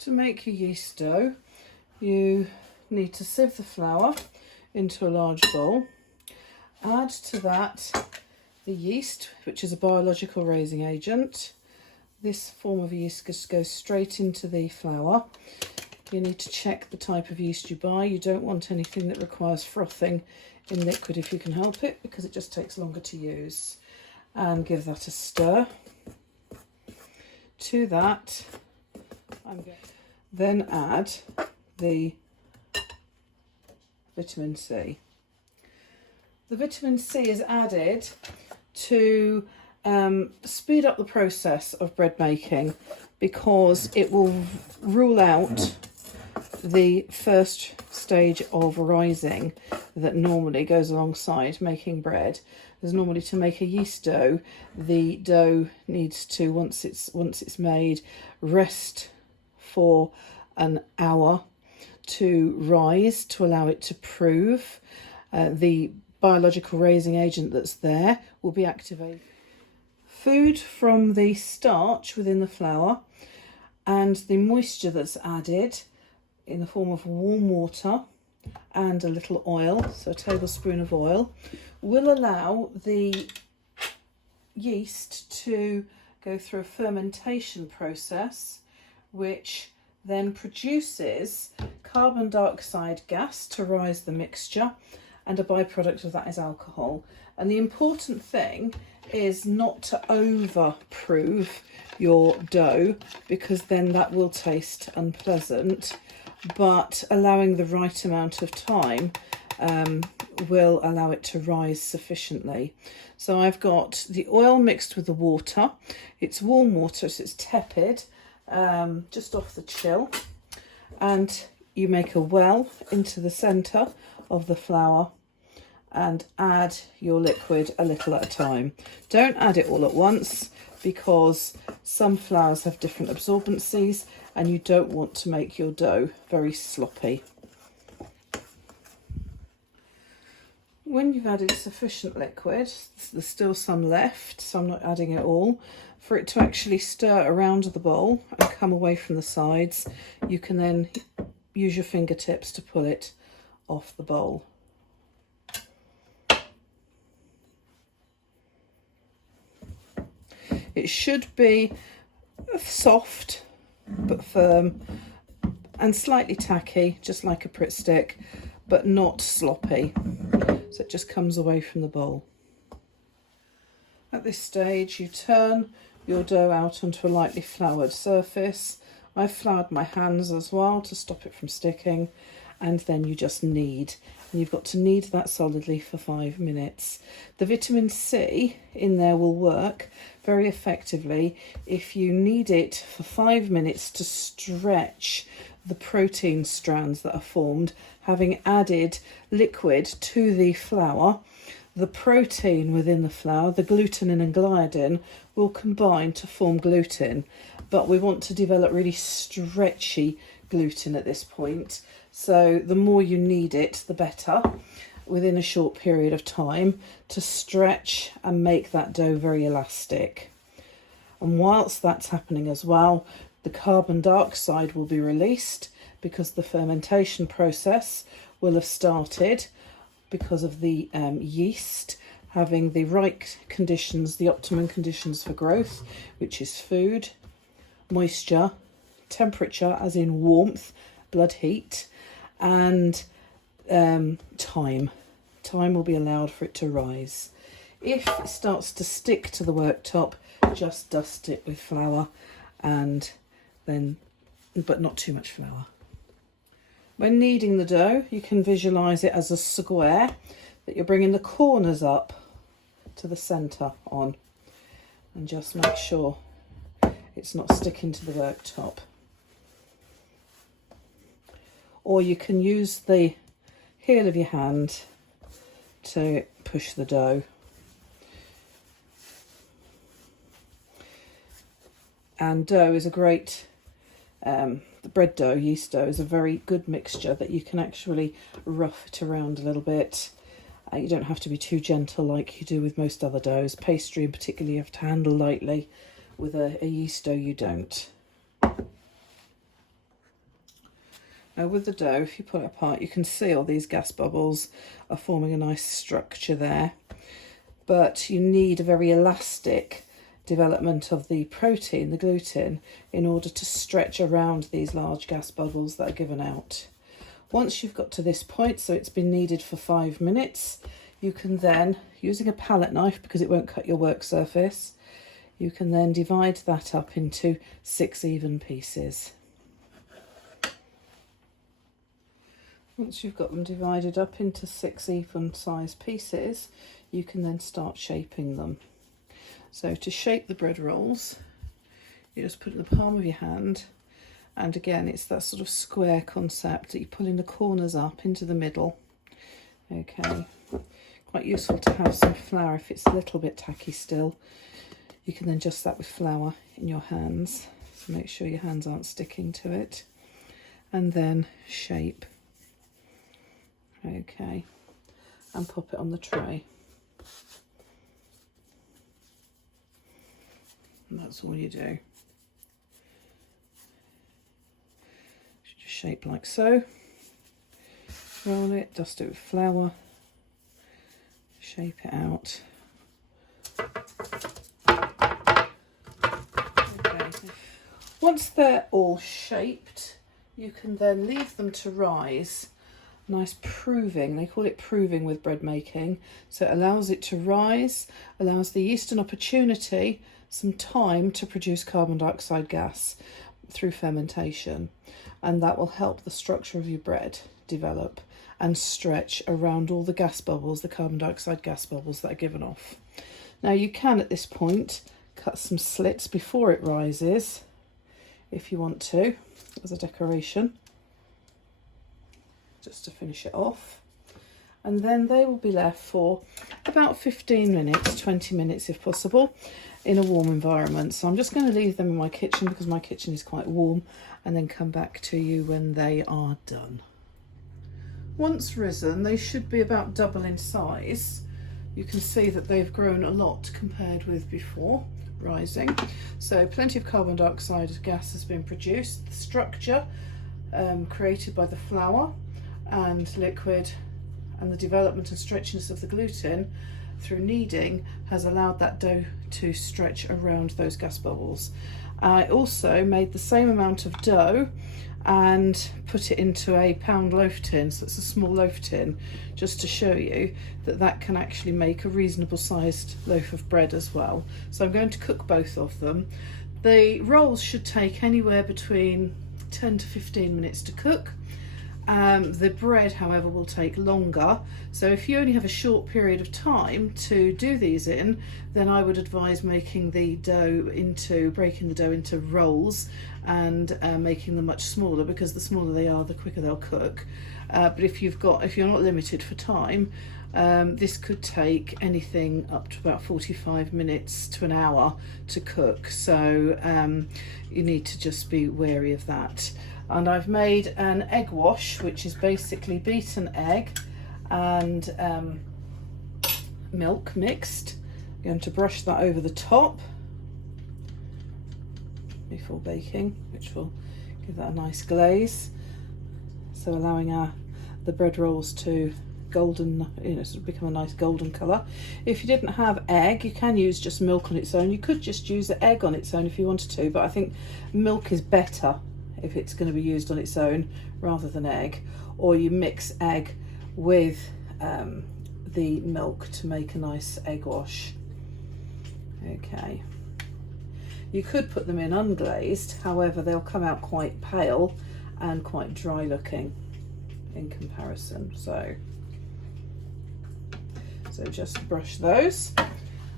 To make your yeast dough, you need to sieve the flour into a large bowl. Add to that the yeast, which is a biological raising agent. This form of yeast just goes straight into the flour. You need to check the type of yeast you buy. You don't want anything that requires frothing in liquid if you can help it, because it just takes longer to use. And give that a stir. To that, then add the vitamin C. The vitamin C is added to speed up the process of bread making, because it will rule out the first stage of rising that normally goes alongside making bread. There's normally, to make a yeast dough, the dough needs to, once it's made, rest for an hour to rise, to allow it to prove. The biological raising agent that's there will be activated. Food from the starch within the flour and the moisture that's added in the form of warm water and a little oil, so a tablespoon of oil, will allow the yeast to go through a fermentation process, which then produces carbon dioxide gas to rise the mixture, and a byproduct of that is alcohol. And the important thing is not to over-prove your dough, because then that will taste unpleasant, but allowing the right amount of time will allow it to rise sufficiently. So I've got the oil mixed with the water. It's warm water, so it's tepid, just off the chill. And you make a well into the centre of the flour and add your liquid a little at a time. Don't add it all at once, because some flours have different absorbencies and you don't want to make your dough very sloppy. When you've added sufficient liquid, there's still some left, so I'm not adding it all. For it to actually stir around the bowl and come away from the sides, you can then use your fingertips to pull it off the bowl. It should be soft but firm and slightly tacky, just like a Pritt stick, but not sloppy, so it just comes away from the bowl. At this stage, you turn your dough out onto a lightly floured surface. I've floured my hands as well to stop it from sticking, and then you just knead. And you've got to knead that solidly for 5 minutes. The vitamin C in there will work very effectively if you knead it for 5 minutes to stretch the protein strands that are formed. Having added liquid to the flour, the protein within the flour, the glutenin and gliadin, will combine to form gluten, but we want to develop really stretchy gluten at this point. So the more you knead it, the better, within a short period of time, to stretch and make that dough very elastic. And whilst that's happening as well, the carbon dioxide will be released, because the fermentation process will have started, because of the yeast having the right conditions, the optimum conditions for growth, which is food, moisture, temperature as in warmth, blood heat, and time. Time will be allowed for it to rise. If it starts to stick to the worktop, just dust it with flour, and then, but not too much flour. When kneading the dough, you can visualise it as a square that you're bringing the corners up to the centre on, and just make sure it's not sticking to the worktop. Or you can use the heel of your hand to push the dough. And dough is a great, the bread dough, yeast dough, is a very good mixture that you can actually rough it around a little bit. You don't have to be too gentle like you do with most other doughs. Pastry in particular you have to handle lightly. With a yeast dough you don't. Now with the dough, if you pull it apart, you can see all these gas bubbles are forming a nice structure there. But you need a very elastic development of the protein, the gluten, in order to stretch around these large gas bubbles that are given out. Once you've got to this point, so it's been kneaded for 5 minutes, you can then, using a palette knife because it won't cut your work surface, you can then divide that up into 6 even pieces. Once you've got them divided up into 6 even sized pieces, you can then start shaping them. So to shape the bread rolls, you just put it in the palm of your hand, and again it's that sort of square concept that you pull in the corners up into the middle. Okay, quite useful to have some flour if it's a little bit tacky still. You can then adjust that with flour in your hands, so make sure your hands aren't sticking to it, and then shape. Okay, and pop it on the tray. And that's all you do. Just shape like so. Roll it, dust it with flour, shape it out. Okay. Once they're all shaped, you can then leave them to rise. Nice proving, they call it proving with bread making. So it allows it to rise, allows the yeast an opportunity, some time to produce carbon dioxide gas through fermentation. And that will help the structure of your bread develop and stretch around all the gas bubbles, the carbon dioxide gas bubbles that are given off. Now you can at this point cut some slits before it rises if you want to, as a decoration, just to finish it off. And then they will be left for about 15 minutes, 20 minutes if possible, in a warm environment. So I'm just going to leave them in my kitchen because my kitchen is quite warm, and then come back to you when they are done. Once risen, they should be about double in size. You can see that they've grown a lot compared with before rising. So plenty of carbon dioxide gas has been produced. The structure created by the flour and liquid and the development and stretchiness of the gluten through kneading has allowed that dough to stretch around those gas bubbles. I also made the same amount of dough and put it into a pound loaf tin, so it's a small loaf tin, just to show you that that can actually make a reasonable sized loaf of bread as well. So I'm going to cook both of them. The rolls should take anywhere between 10 to 15 minutes to cook. The bread, however, will take longer. So if you only have a short period of time to do these in, then I would advise making the dough into, breaking the dough into rolls and making them much smaller, because the smaller they are, the quicker they'll cook. But if you're not limited for time, this could take anything up to about 45 minutes to an hour to cook. So you need to just be wary of that. And I've made an egg wash, which is basically beaten egg and milk mixed. I'm going to brush that over the top before baking, which will give that a nice glaze. So allowing the bread rolls to golden, sort of become a nice golden colour. If you didn't have egg, you can use just milk on its own. You could just use the egg on its own if you wanted to, but I think milk is better if it's going to be used on its own rather than egg. Or you mix egg with the milk to make a nice egg wash. Okay. You could put them in unglazed, however they'll come out quite pale and quite dry looking in comparison. So just brush those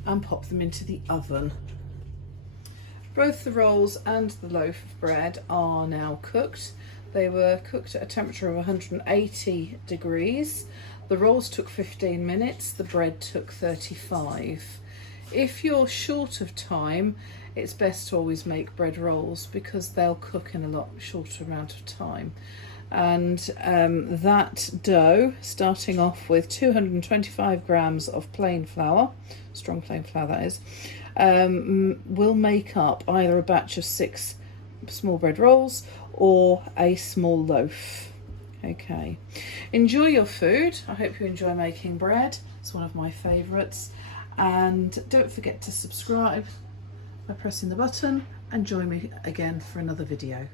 and pop them into the oven. Both the rolls and the loaf of bread are now cooked. They were cooked at a temperature of 180 degrees. The rolls took 15 minutes, the bread took 35. If you're short of time, it's best to always make bread rolls because they'll cook in a lot shorter amount of time. And that dough, starting off with 225 grams of plain flour, strong plain flour that is, will make up either a batch of 6 small bread rolls or a small loaf. Okay, enjoy your food. I hope you enjoy making bread. It's one of my favourites. And don't forget to subscribe by pressing the button, and join me again for another video.